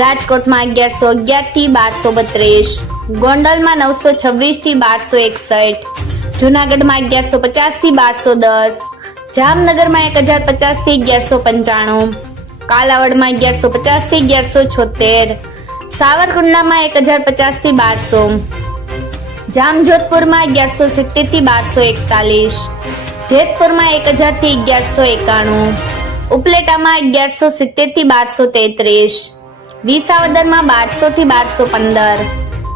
રાજકોટમાં અગિયારસો અગિયારથી બારસો બત્રીસ, ગોંડલમાં નવસો છવ્વીસથી બારસો એકસઠ, જુનાગઢમાં અગિયારસો પચાસથી બારસો દસ, જામનગરમાં એક હજાર પચાસથી અગિયારસો પંચાણું, કાલાવડમાં અગિયારસો પચાસથી અગિયારસો છોતેર, સાવરકુંડલામાં એક હજાર પચાસથી બારસો, જામજોધપુરમાં અગિયારસો સિત્તેરથી બારસો એકતાલીસ, જેતપુરમાં એક હજારથી અગિયારસો એકાણું, ઉપલેટામાં અગિયારસો સિત્તેરથી બારસો તેત્રીસ વિસાવદરમાં બારસો થી બારસો પંદર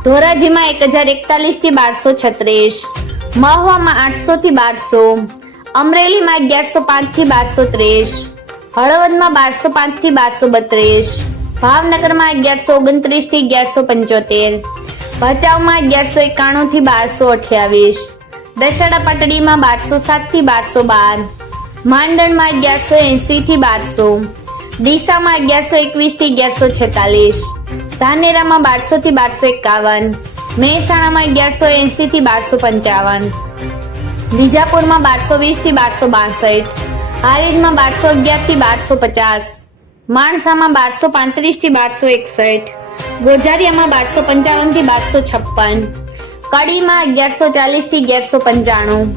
ધોરાજીમાં એક હજાર એકતાલીસથી બારસો છત્રીસ મહુવામાં આઠસો થી બારસો. અમરેલીમાં અગિયારસો પાંચથી બારસો ત્રીસ હળવદમાં બારસો પાંચથી બારસો બત્રીસ ભાવનગરમાં અગિયારસો ઓગણત્રીસથી અગિયારસો પંચોતેર ભચાઉમાં અગિયારસો એકાણું થી બારસો અઠ્યાવીસ દશેડા પાટડીમાં બારસો સાતથી બારસો બાર માંડણમાં અગિયારસો એંસી થી બારસો. ડીસામાં અગિયારસો એકવીસથી અગિયારસો છેતાલીસ. ધાનેરામાં બારસો થી બારસો એકાવન. મહેસાણામાં અગિયારસો એંસી થી બારસો પંચાવન. બીજાપુરમાં બારસો વીસથી બારસો બાસઠ. હારીજમાં બારસો અગિયારથી બારસો પચાસ. માણસામાં બારસો પાંત્રીસથી બારસો એકસઠ. ગોજારિયામાં બારસો પંચાવનથી બારસો છપ્પન. કડીમાં અગિયારસો ચાલીસથી અગિયારસો પંચાણું.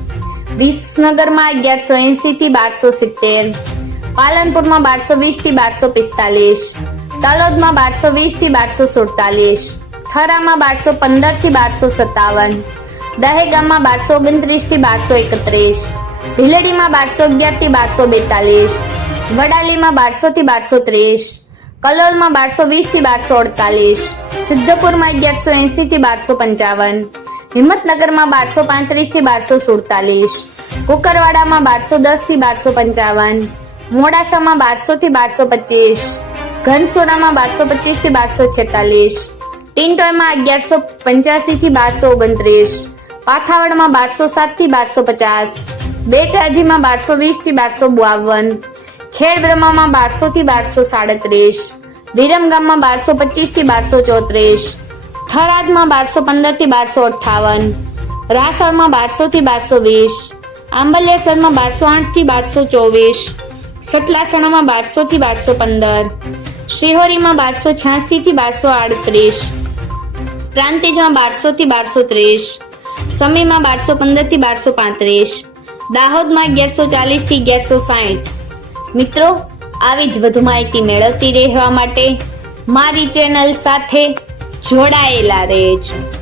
વિસનગરમાં અગિયારસો એંસી થી બારસો સિત્તેર. પાલનપુરમાં બારસો વીસથી બારસો પિસ્તાલીસ, તલોદમાં બારસો વીસથી બારસો સુડતાલીસ, થરામાં બારસો પંદરથી બારસો સત્તાવન, દહેગામમાં બારસો ઓગણત્રીસથી બારસો એકત્રીસ, ભીલડીમાં બારસો અગિયારથી બારસો બેતાલીસ, વડાલીમાં બારસો થી બારસો ત્રીસ, કલોલમાં બારસો વીસથી બારસો અડતાલીસ, સિદ્ધપુરમાં અગિયારસો એંસી થી બારસો પંચાવન, હિંમતનગરમાં બારસો પાંત્રીસથી બારસો સુડતાલીસ, કુકરવાડામાં બારસો દસથી બારસો પંચાવન મોડાસામાં બારસો થી બારસો પચીસ ઘનસોરામાં બારસો પચીસથી બારસો છેતાલીસ ટિન્ટોયમાં અગિયારસો પંચ્યાસી થી બારસો ઓગણત્રીસ પાથાવડમાં બારસો સાતથી બારસો પચાસ બેચાજીમાં બારસો વીસથી બારસો બાવન ખેડબ્રહ્મામાં બારસો થી બારસો સાડત્રીસ વિરમગામમાં બારસો પચીસથી બારસો ચોત્રીસ થરાદમાં બારસો પંદરથી બારસો અઠ્ઠાવન રાસણમાં બારસો થી બારસો વીસ આંબલિયાસરમાં બારસો આઠથી બારસો ચોવીસ સતલાસણામાં બારસો થી બારસો પંદર. શ્રીહોરીમાં બારસો છ્યાસી થી બારસો આડત્રીસ. પ્રાંતિજમાં બારસો થી બારસો ત્રીસ. સમીમાં બારસો પંદરથી બારસો પાંત્રીસ. દાહોદમાં અગિયારસો ચાલીસથી અગિયારસો સાહીઠ. મિત્રો, આવી જ વધુ માહિતી મેળવતી રહેવા માટે મારી ચેનલ સાથે જોડાયેલા રહેજો.